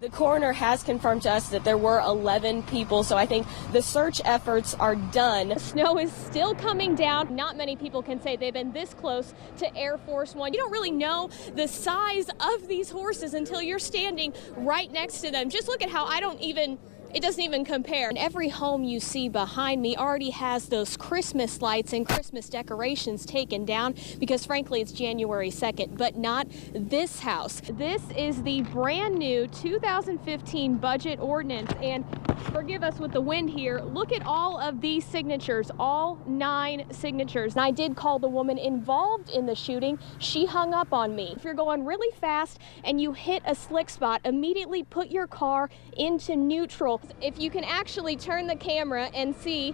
The coroner has confirmed to us that there were 11 people, so I think the search efforts are done. The snow is still coming down. Not many people can say they've been this close to Air Force One. You don't really know the size of these horses until you're standing right next to them. Just look at how it doesn't even compare. And every home you see behind me already has those Christmas lights and Christmas decorations taken down because frankly it's January 2nd, but not this house. This is the brand new 2015 budget ordinance, and forgive us with the wind here, look at all of these signatures, all 9 signatures. And I did call the woman involved in the shooting. She hung up on me. If you're going really fast and you hit a slick spot, immediately put your car into neutral. If you can actually turn the camera and see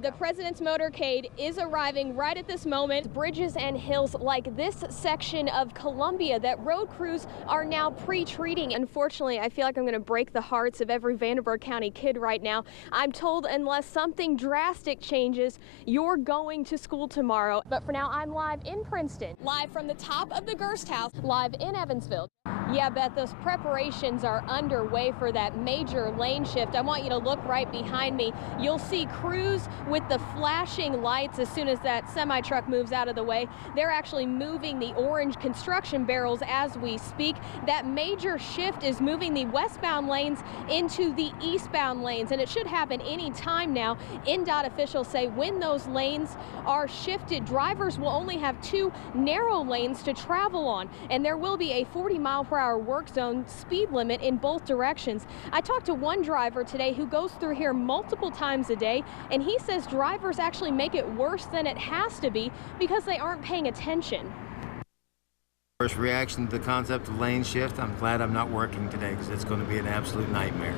the President's motorcade is arriving right at this moment. Bridges and hills like this section of Columbia that road crews are now pre-treating. Unfortunately, I feel like I'm going to break the hearts of every Vanderburgh County kid right now. I'm told unless something drastic changes, you're going to school tomorrow. But for now, I'm live in Princeton, live from the top of the Gerst House, live in Evansville. Yeah, Beth, those preparations are underway for that major lane shift. I want you to look right behind me. You'll see crews with the flashing lights as soon as that semi-truck moves out of the way. They're actually moving the orange construction barrels as we speak. That major shift is moving the westbound lanes into the eastbound lanes, and it should happen any time now. NDOT officials say when those lanes are shifted, drivers will only have 2 narrow lanes to travel on, and there will be a 40-mile-per-hour work zone speed limit in both directions. I talked to one driver today who goes through here multiple times a day, and he says drivers actually make it worse than it has to be because they aren't paying attention. First reaction to the concept of lane shift, I'm glad I'm not working today because it's going to be an absolute nightmare.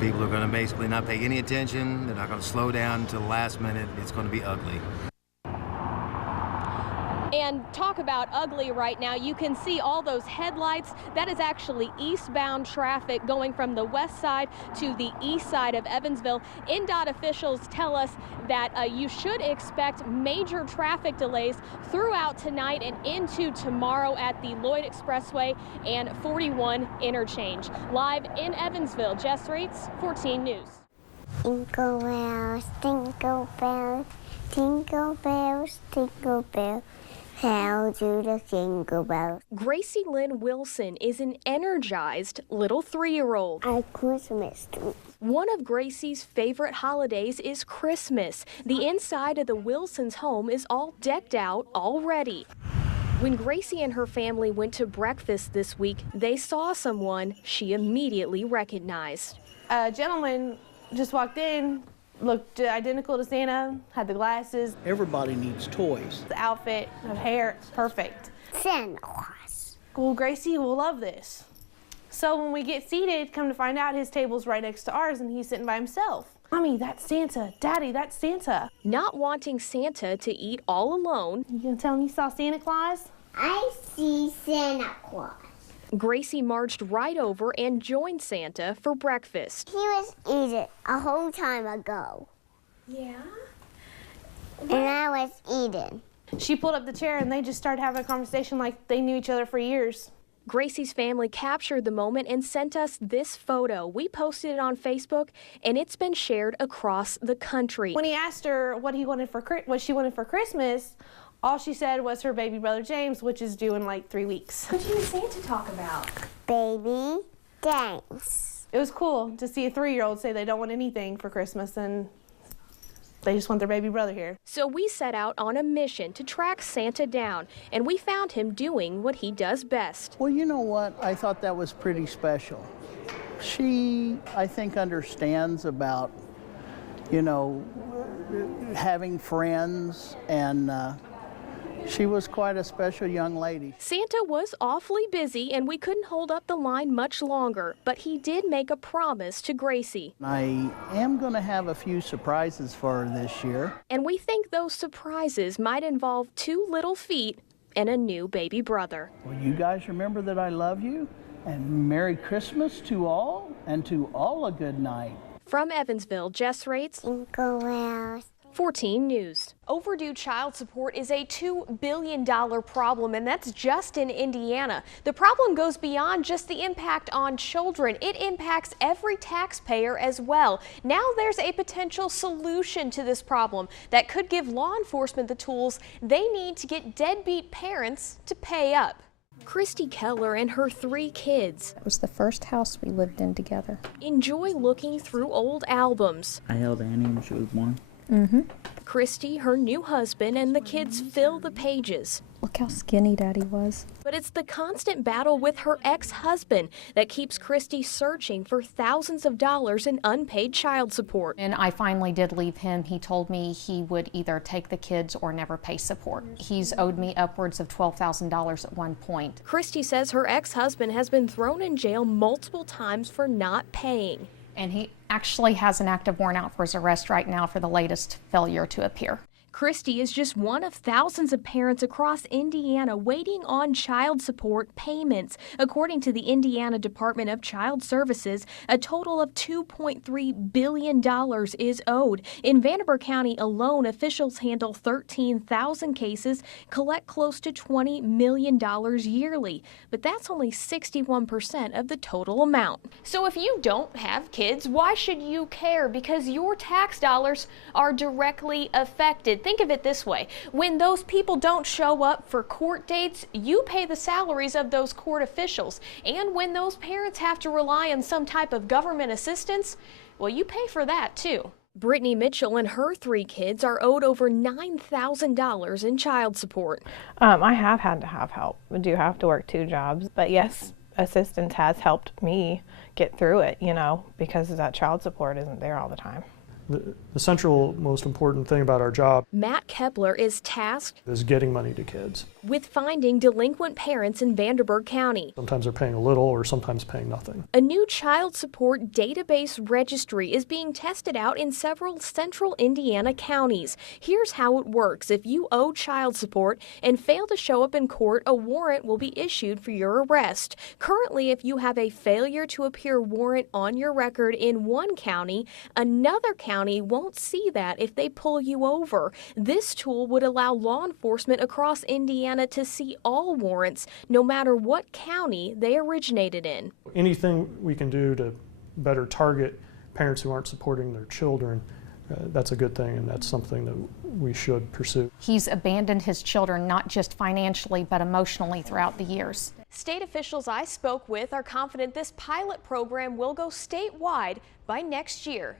People are going to basically not pay any attention. They're not going to slow down until the last minute. It's going to be ugly. And talk about ugly right now. You can see all those headlights. That is actually eastbound traffic going from the west side to the east side of Evansville. NDOT officials tell us that you should expect major traffic delays throughout tonight and into tomorrow at the Lloyd Expressway and 41 interchange. Live in Evansville, Jess Raatz, 14 News. Jingle bells, jingle bells, jingle bells, jingle bells. How do the jingle bells? Gracie Lynn Wilson is an energized little 3-year-old. At Christmas tree. One of Gracie's favorite holidays is Christmas. The inside of the Wilsons' home is all decked out already. When Gracie and her family went to breakfast this week, they saw someone she immediately recognized. A gentleman just walked in, looked identical to Santa, had the glasses. Everybody needs toys. The outfit, the hair, perfect. Santa Claus. Well, Gracie will love this. So when we get seated, come to find out his table's right next to ours and he's sitting by himself. Mommy, that's Santa. Daddy, that's Santa. Not wanting Santa to eat all alone, You gonna tell him you saw Santa Claus? I see Santa Claus. Gracie marched right over and joined Santa for breakfast. He was eating a whole time ago. Yeah? And I was eating. She pulled up the chair and they just started having a conversation like they knew each other for years. Gracie's family captured the moment and sent us this photo. We posted it on Facebook, and it's been shared across the country. When he asked her what she wanted for Christmas, all she said was her baby brother James, which is due in like 3 weeks. What did you and Santa talk about? Baby, thanks. It was cool to see a 3-year-old say they don't want anything for Christmas and they just want their baby brother here. So we set out on a mission to track Santa down, and we found him doing what he does best. Well, you know what? I thought that was pretty special. She, I think, understands about, having friends, and she was quite a special young lady. Santa was awfully busy, and we couldn't hold up the line much longer, but he did make a promise to Gracie. I am going to have a few surprises for her this year. And we think those surprises might involve 2 little feet and a new baby brother. Well, you guys remember that I love you, and Merry Christmas to all, and to all a good night. From Evansville, Jess Raatz, Jingle bells, 14 News. Overdue child support is a $2 billion problem, and that's just in Indiana. The problem goes beyond just the impact on children. It impacts every taxpayer as well. Now there's a potential solution to this problem that could give law enforcement the tools they need to get deadbeat parents to pay up. Christy Keller and her 3 kids. It was the first house we lived in together. Enjoy looking through old albums. I held Annie when she was 1. Christy, her new husband, and the kids fill the pages. Look how skinny Daddy was. But it's the constant battle with her ex-husband that keeps Christy searching for thousands of dollars in unpaid child support. And I finally did leave him. He told me he would either take the kids or never pay support. He's owed me upwards of $12,000 at one point. Christy says her ex-husband has been thrown in jail multiple times for not paying. And he actually has an active warrant out for his arrest right now for the latest failure to appear. Christy is just one of thousands of parents across Indiana waiting on child support payments. According to the Indiana Department of Child Services, a total of $2.3 billion is owed. In Vanderburgh County alone, officials handle 13,000 cases, collect close to $20 million yearly. But that's only 61% of the total amount. So if you don't have kids, why should you care? Because your tax dollars are directly affected. Think of it this way. When those people don't show up for court dates, you pay the salaries of those court officials. And when those parents have to rely on some type of government assistance, well, you pay for that too. Brittany Mitchell and her 3 kids are owed over $9,000 in child support. I have had to have help. I do have to work 2 jobs, but yes, assistance has helped me get through it, because that child support isn't there all the time. The central most important thing about our job, Matt Kepler, is tasked is getting money to kids. with finding delinquent parents in Vanderburgh County. Sometimes they're paying a little or sometimes paying nothing. A new child support database registry is being tested out in several central Indiana counties. Here's how it works. If you owe child support and fail to show up in court, a warrant will be issued for your arrest. Currently, if you have a failure to appear warrant on your record in one county, another county won't see that if they pull you over. This tool would allow law enforcement across Indiana to see all warrants, no matter what county they originated in. Anything we can do to better target parents who aren't supporting their children, that's a good thing, and that's something that we should pursue. He's abandoned his children, not just financially, but emotionally throughout the years. State officials I spoke with are confident this pilot program will go statewide by next year.